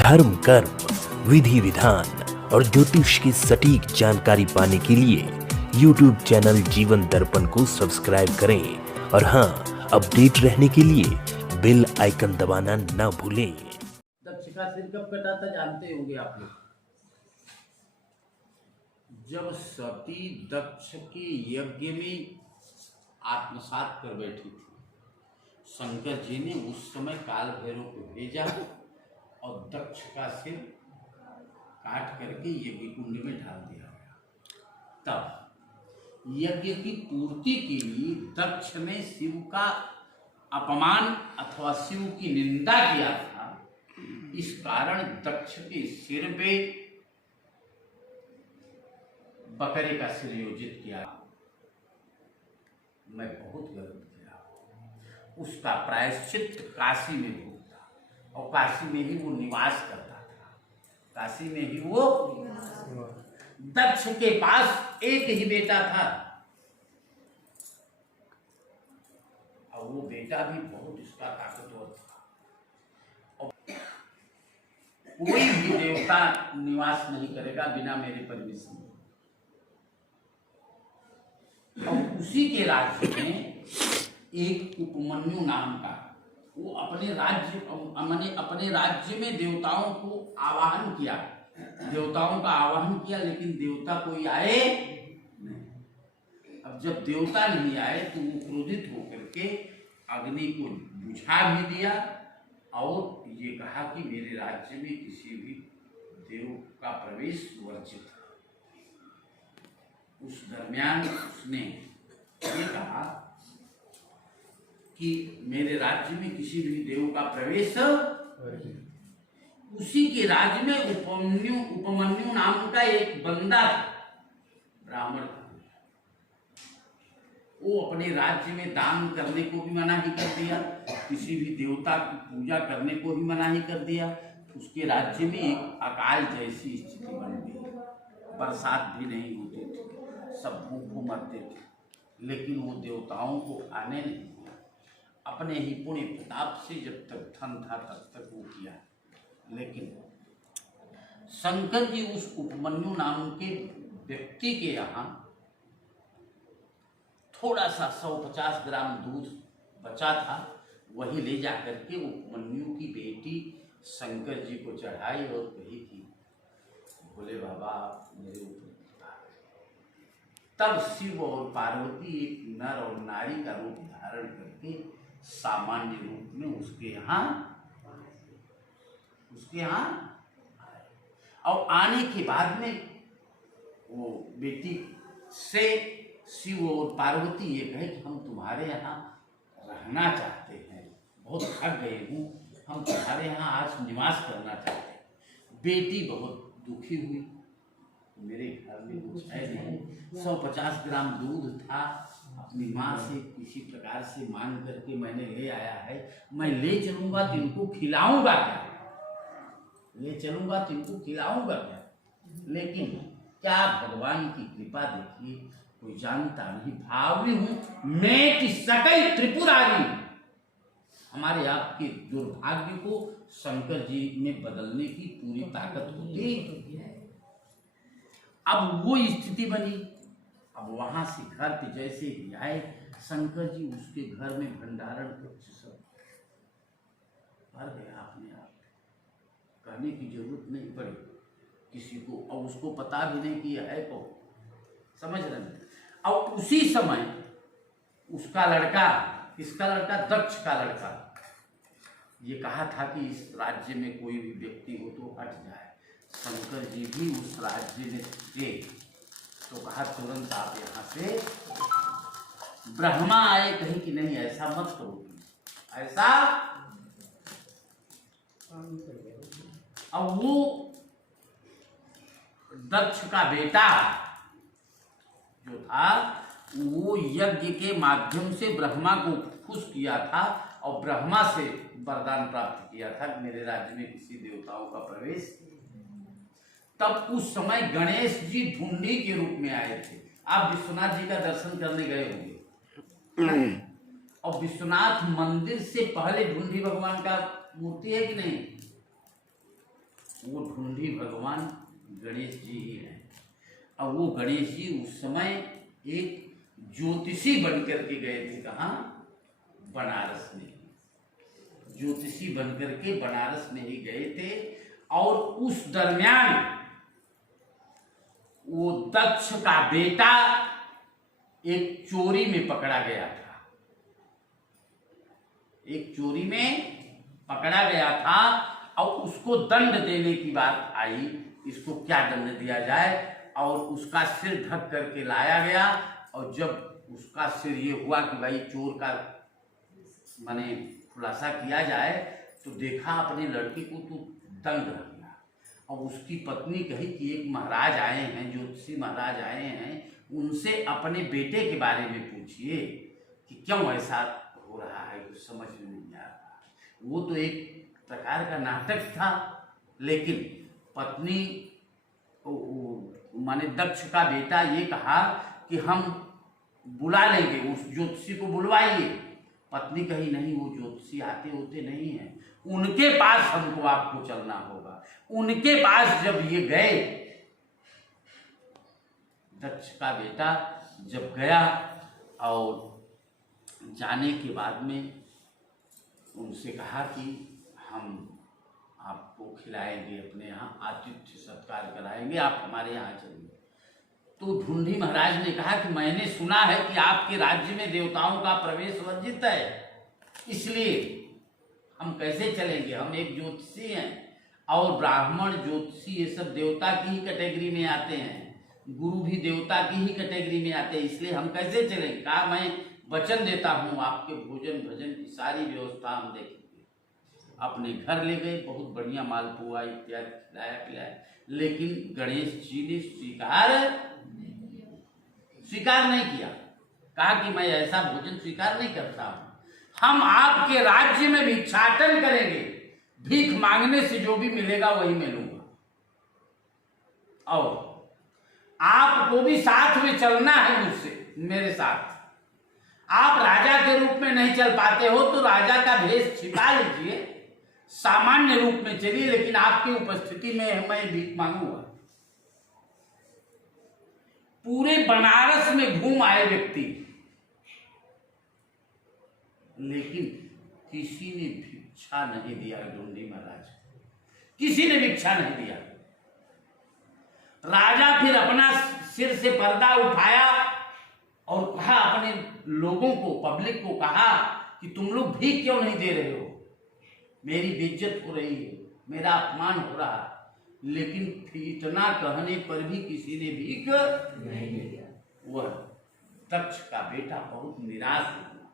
धर्म, कर्म, विधि विधान और ज्योतिष की सटीक जानकारी पाने के लिए YouTube चैनल जीवन दर्पण को सब्सक्राइब करें और हाँ, अपडेट रहने के लिए बेल आइकन दबाना ना भूलें। दक्ष का सिर कब कटा था जानते होंगे आप लोग। जब सती दक्ष के यज्ञ में आत्मसात कर बैठी थी, शंकर जी ने उस समय काल भैरव को भेजा और दक्ष का सिर काट करके यज्ञ कुंड में डाल दिया गया। तब यज्ञ की पूर्ति के लिए दक्ष ने शिव का अपमान अथवा शिव की निंदा किया था। इस कारण दक्ष के सिर पे बकरे का सिर योजित किया। मैं बहुत गलत किया। उसका प्रायश्चित काशी में भुगता और काशी में ही वो निवास करता था। काशी में ही वो दक्ष के पास एक ही बेटा था और वो बेटा भी बहुत इसका ताकतवर था। और कोई भी देवता निवास नहीं करेगा बिना मेरे परमिशन। और उसी के राज्य में एक उपमन्यु नाम का, वो अपने राज्य में देवताओं को आवाहन किया, देवताओं का आवाहन किया, लेकिन देवता कोई आए नहीं। अब जब देवता नहीं आए तो वो क्रोधित होकर के अग्नि को बुझा भी दिया और ये कहा कि मेरे राज्य में किसी भी देव का प्रवेश वर्जित है। उस दरमियान उसने ये कहा कि मेरे राज्य में किसी भी देव का प्रवेश। उसी के राज्य में उपमन्यु नाम का एक बंदा ब्राह्मण था। वो अपने राज्य में दान करने को भी मना ही कर दिया, किसी भी देवता की पूजा करने को भी मना ही कर दिया। उसके राज्य में एक अकाल जैसी स्थिति बन गई, बरसात भी नहीं होती थी, सब भूख मरते थे। लेकिन वो देवताओं को आने नहीं दिया। अपने ही पुण्य प्रताप से जब तक धन था तब तक वो किया। लेकिन शंकर जी उस उपमन्यु नाम के व्यक्ति के यहाँ थोड़ा सा 150 ग्राम दूध बचा था, वही ले जाकर के उपमन्यु की बेटी शंकर जी को चढ़ाई और कही कि भोले बाबा मेरे ऊपर। तब शिव और पार्वती एक नर और नारी का रूप धारण करके सामान्य रूप में उसके यहाँ आए। और आने के बाद में वो बेटी से शिव और पार्वती ये कहे कि हम तुम्हारे यहाँ रहना चाहते हैं, बहुत थक गए हूँ, हम तुम्हारे यहाँ आज निवास करना चाहते हैं। बेटी बहुत दुखी हुई, मेरे घर में कुछ है नहीं, 150 ग्राम दूध था, अपनी माँ से किसी प्रकार से मांग करके मैंने ले आया है, मैं ले चलूंगा तो इनको खिलाऊंगा क्या, ले चलूंगा तो इनको खिलाऊंगा क्या। लेकिन क्या भगवान की कृपा देखिए, कोई जानता नहीं, भावी हूं मैं कि सकल त्रिपुरारी। हमारे आपके दुर्भाग्य को शंकर जी में बदलने की पूरी ताकत होती है। अब वो स्थिति बनी। अब वहां से घर पे जैसे ही आए शंकर जी, उसके घर में भंडारण कुछ सब भर गया अपने आप। कहने की जरूरत नहीं पड़ी किसी को, और उसको पता भी नहीं कि यह है कौन, समझ रहे हैं। और उसी समय उसका लड़का, किसका लड़का, दक्ष का लड़का, ये कहा था कि इस राज्य में कोई भी व्यक्ति हो तो हट जाए। शंकर जी भी उस राज्य में थे तो कहा तुरंत आप यहाँ से। ब्रह्मा आए, कहे कि नहीं ऐसा मत करो, ऐसा। अब वो दक्ष का बेटा जो था वो यज्ञ के माध्यम से ब्रह्मा को खुश किया था और ब्रह्मा से वरदान प्राप्त किया था कि मेरे राज्य में किसी देवताओं का प्रवेश। तब उस समय गणेश जी ढूंढी के रूप में आए थे। आप विश्वनाथ जी का दर्शन करने गए होंगे, और विश्वनाथ मंदिर से पहले ढूंढी भगवान का मूर्ति है कि नहीं? वो ढूंढी भगवान गणेश जी ही हैं। अब वो गणेश जी उस समय एक ज्योतिषी बन करके गए थे, कहाँ? बनारस में। ज्योतिषी बन करके बनारस में ही गए थे। और उस दरमियान वो दक्ष का बेटा एक चोरी में पकड़ा गया था। एक चोरी में पकड़ा गया था और उसको दंड देने की बात आई, इसको क्या दंड दिया जाए, और उसका सिर ढक करके लाया गया। और जब उसका सिर ये हुआ कि भाई चोर का माने खुलासा किया जाए, तो देखा अपने लड़की को तो दंग रह गया। और उसकी पत्नी कही कि एक महाराज आए हैं, ज्योतिषी महाराज आए हैं, उनसे अपने बेटे के बारे में पूछिए कि क्यों ऐसा हो रहा है, कुछ समझ में नहीं आ रहा। वो तो एक प्रकार का नाटक था, लेकिन पत्नी माने दक्ष का बेटा ये कहा कि हम बुला लेंगे, उस ज्योतिषी को बुलवाइए। पत्नी कही नहीं, वो ज्योतिषी आते होते नहीं हैं, उनके पास हमको आपको चलना होगा। उनके पास जब ये गए, दक्ष का बेटा जब गया और जाने के बाद में उनसे कहा कि हम आपको खिलाएंगे, अपने यहाँ आतिथ्य सत्कार कराएंगे, आप हमारे यहाँ चलिए। तो ढूंढी महाराज ने कहा कि मैंने सुना है कि आपके राज्य में देवताओं का प्रवेश वर्जित है, इसलिए हम कैसे चलेंगे, हम एक ज्योतिषी हैं और ब्राह्मण ज्योतिषी ये सब देवता की ही कैटेगरी में आते हैं, गुरु भी देवता की ही कैटेगरी में आते हैं, इसलिए हम कैसे चलेंगे। कहा मैं वचन देता हूँ आपके भोजन भजन की सारी व्यवस्था हम देखेंगे। अपने घर ले गए, बहुत बढ़िया मालपुआ इत्यादि खिलाया पिलाया, लेकिन गणेश जी ने स्वीकार नहीं किया। कहा कि मैं ऐसा भोजन स्वीकार नहीं करता हूं, हम आपके राज्य में भिक्षाटन करेंगे, भीख मांगने से जो भी मिलेगा वही मैं लूंगा, और आपको भी साथ में चलना है मुझसे, मेरे साथ। आप राजा के रूप में नहीं चल पाते हो तो राजा का भेष छिपा लीजिए, सामान्य रूप में चलिए, लेकिन आपकी उपस्थिति में मैं भीख मांगूंगा। पूरे बनारस में घूम आए व्यक्ति, लेकिन किसी ने भिक्षा नहीं दिया। ढूंढी महाराज, किसी ने भिक्षा नहीं दिया। राजा फिर अपना सिर से पर्दा उठाया और कहा अपने लोगों को, पब्लिक को कहा कि तुम लोग भीख क्यों नहीं दे रहे हो, मेरी बेइज्जत हो रही है, मेरा अपमान हो रहा है। लेकिन इतना कहने पर भी किसी ने भीख नहीं दिया। वह दक्ष का बेटा बहुत निराश हुआ,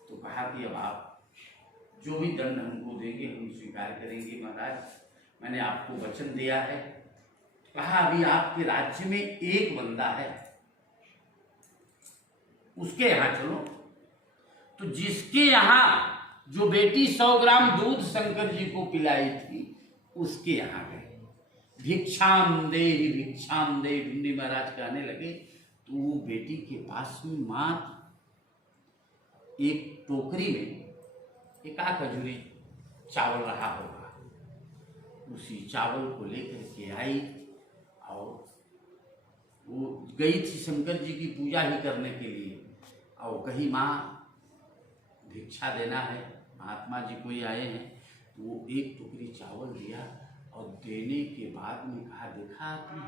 तो कहा कि अब आप जो भी दंड हमको देंगे हम स्वीकार करेंगे महाराज, मैंने आपको वचन दिया है। कहा अभी आपके राज्य में एक बंदा है, उसके यहाँ चलो। तो जिसके यहाँ जो बेटी 100 ग्राम दूध शंकर जी को पिलाई थी, उसके यहाँ गए। भिक्षाम दे ढूंढी महाराज कहने लगे। तो वो बेटी के पास में माँ एक टोकरी में एक खजूरी चावल रहा होगा, उसी चावल को लेकर के आई और वो गई थी शंकर जी की पूजा ही करने के लिए, और कही माँ भिक्षा देना है, महात्मा जी कोई आए हैं। तो वो एक टोकरी चावल दिया और देने के बाद में कहा देखा आपने,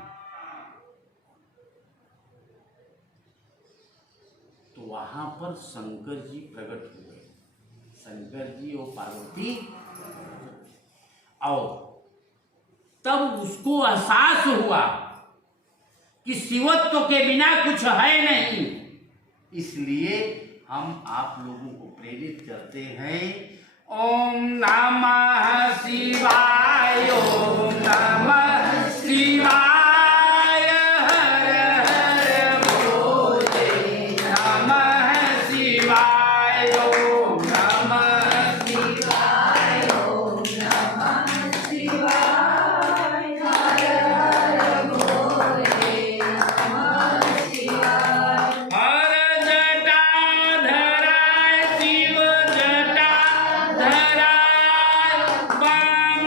तो वहां पर शंकर जी प्रकट हुए, शंकर जी और पार्वती। और तब उसको एहसास हुआ कि शिवत्व के बिना कुछ है नहीं, इसलिए हम आप लोगों को प्रेरित करते हैं। ओम नमः शिवाय, ओम नमः शिवाय, हर हर भोले नमः शिवाय, ओम नमः शिवाय, ओम नमः शिवाय, हर हर भोले नमः शिवाय। हर जटा धराय शिव जटा धराय, बम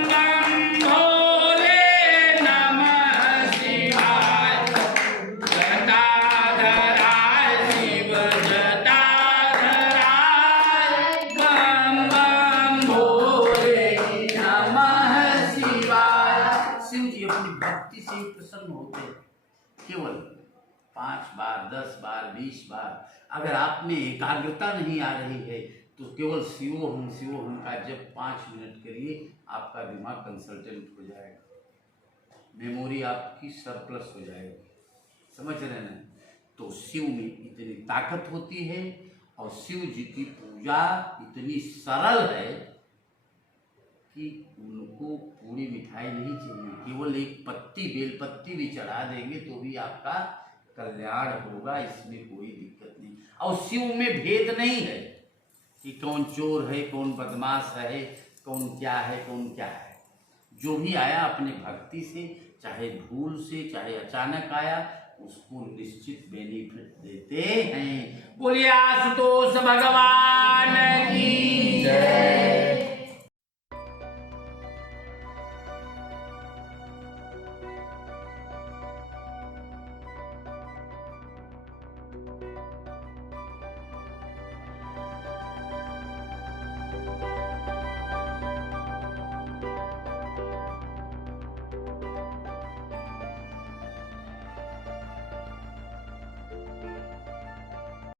भक्ति से ही प्रसन्न होते हैं। केवल 5 बार, 10 बार, 20 बार अगर आप में एकाग्रता नहीं आ रही है तो केवल शिवोहम का जब 5 मिनट करिए, आपका दिमाग कंसल्टेंट हो जाएगा, मेमोरी आपकी सरप्लस हो जाएगी। समझ रहे हैं? तो शिव में इतनी ताकत होती है और शिव जी की पूजा इतनी सरल है कि उनको पूरी मिठाई नहीं चाहिए, केवल एक पत्ती, बेलपत्ती भी चढ़ा देंगे तो भी आपका कल्याण होगा, इसमें कोई दिक्कत नहीं। और शिव में भेद नहीं है कि कौन चोर है, कौन बदमाश है, कौन क्या है, कौन क्या है। जो भी आया अपने भक्ति से, चाहे भूल से, चाहे अचानक आया, उसको निश्चित बेनिफिट देते हैं। बोलिए आशुतोष भगवान